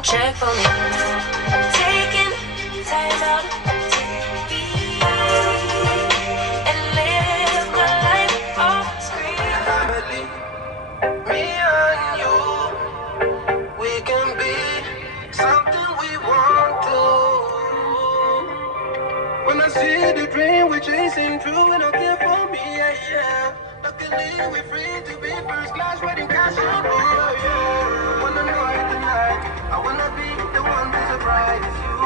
don't check for me. Taking time out to be and live my life off screen. Family, me and you, we can be something we want to. When I see the dream we're chasing true, and okay for me, yeah, yeah. Luckily we're free to be first class, wedding cash on me, yeah, yeah. Wanna know it tonight, I wanna be the one to surprise you.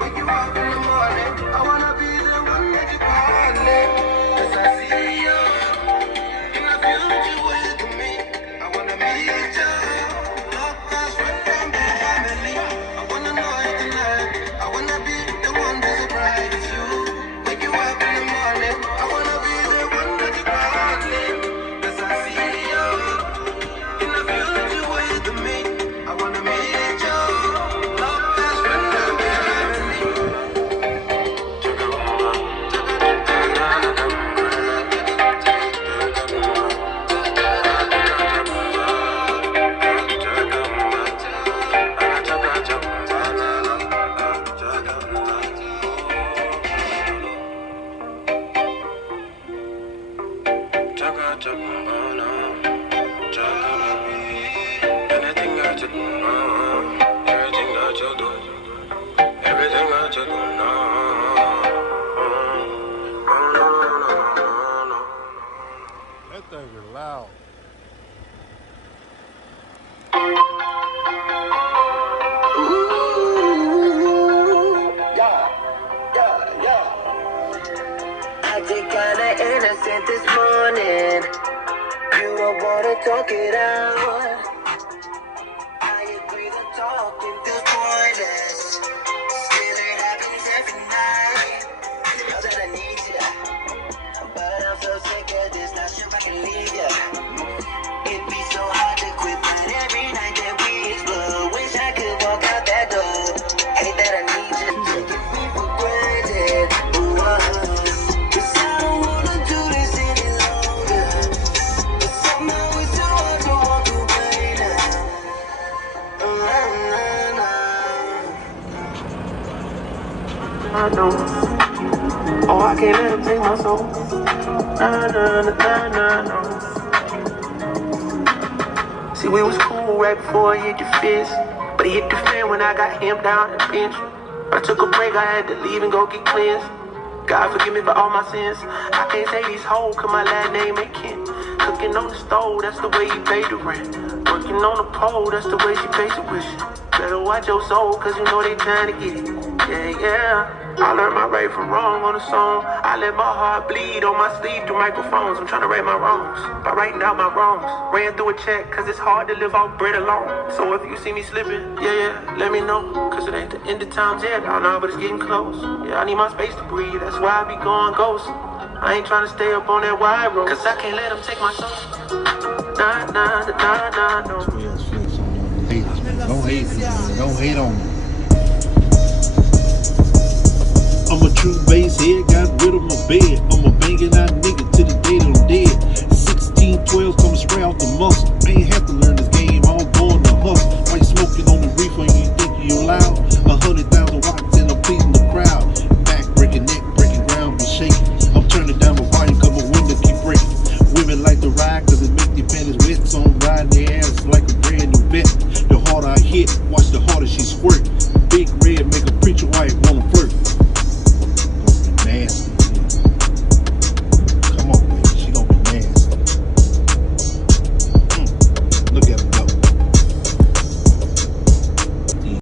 Wake you up in the morning, I wanna be the one that you call it. Cause I see you in the future with me. I wanna meet you, love us from the family. I wanna know it tonight, I wanna be the one to surprise you. Wake you up in the morning, I wanna be the one that you call it. Cause I see you in the future with me. I wanna meet you, love us from the family. Anything that you do, everything that you do, everything that you do, no. That thing is loud. Acting kinda innocent this morning. You don't wanna talk it out. I agree that talking feels pointless. Still it happens every night. You know that I need you, but I'm so sick of this. Not sure if I can leave you. It'd be so hard to quit, but every night that we explore, wish I could walk out that door. Hate that I need you. Taking me for granted. Ooh, cause I don't wanna do this any longer. But somehow it's so hard to walk away now. I know. Oh, I can't let him take my soul. Nah, nah, nah, nah, nah, no. See, we was cool right before he hit the fist, but he hit the fan when I got him down the bench. I took a break, I had to leave and go get cleansed. God forgive me for all my sins. I can't say these hoes, cause my last name ain't Ken. Cooking on the stove, that's the way you pay the rent. Working on the pole, that's the way she pays the wish. Better watch your soul, cause you know they trying to get it. Yeah, yeah. I learned my right from wrong on a song. I let my heart bleed on my sleeve through microphones. I'm trying to right my wrongs by writing down my wrongs. Ran through a check, cause it's hard to live off bread alone. So if you see me slipping, yeah, let me know. Cause it ain't the end of times yet, I know, but it's getting close. Yeah, I need my space to breathe, that's why I be going ghost. I ain't trying to stay up on that wide road, cause I can't let them take my soul. Nah, nah, nah, nah, no. Don't hate on me. Don't hate on me. I'm a true bass head, got rid of my bed. I'm a banging out nigga till the day that I'm dead. 1612 coming straight off the muscle.